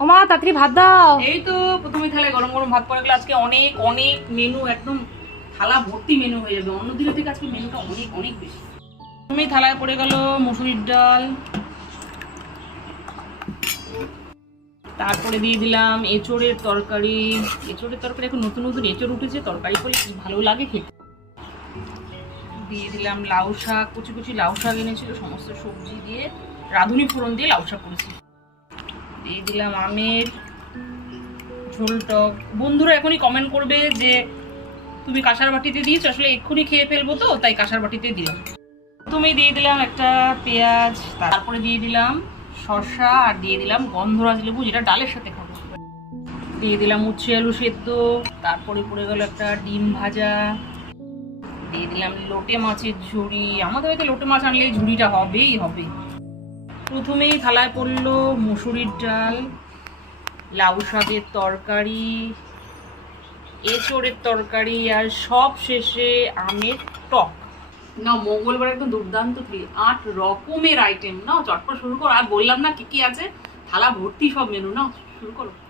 ও মা তাড়াতাড়ি ভাত দাও। এই তো প্রথমে থালায় গরম গরম ভাত পড়ে গেলে আজকে অনেক অনেক মেনু, একদম থালা ভর্তি মেনু হয়ে যাবে। অন্য দিনের থেকে আজকে মেনুটা অনেক অনেক বেশি। প্রথমেই থালায় পড়ে গেল মুসুরির ডাল, তারপরে দিয়ে দিলাম এঁচোড়ের তরকারি। এঁচোড়ের তরকারি এখন নতুন নতুন এঁচোড় উঠেছে, তরকারি করে কি ভালো লাগে খেতে। দিয়ে দিলাম লাউ শাক, কুচি কুচি লাউ শাক এনেছিল, সমস্ত সবজি দিয়ে রাঁধুনি ফোড়ন দিয়ে লাউ শাক করেছি। দিয়ে দিলাম আমের ঝোল টক। বন্ধুরা এখনই কমেন্ট করবে যে তুমি কাঁসার বাটিতে দিয়েছো, আসলে এক্ষুনি খেয়ে ফেলবো তো তাই কাঁসার বাটিতে দিলাম। প্রথমেই দিয়ে দিলাম একটা পেঁয়াজ, তারপরে দিয়ে দিলাম শসা, আর দিয়ে দিলাম গন্ধরাজ লেবু, যেটা ডালের সাথে খাবো। দিয়ে দিলাম উচ্ছে আলু সেদ্ধ, তারপরে পড়ে গেল একটা ডিম ভাজা। দিয়ে দিলাম লোটে মাছের ঝুড়ি, আমাদের বাড়িতে লোটে মাছ আনলে ঝুড়িটা হবেই হবে। প্রথমেই থালায় পড়লো মুসুরির ডাল, লাউ শাকের তরকারি, এঁচোড়ের তরকারি, আর সব শেষে আমের টক। না মঙ্গলবার একদম দুর্দান্ত খেলি, 8 রকমের আইটেম। না চটপট শুরু করো, আর বললাম না কি কি আছে, থালা ভর্তি সব মেনু। না শুরু করো।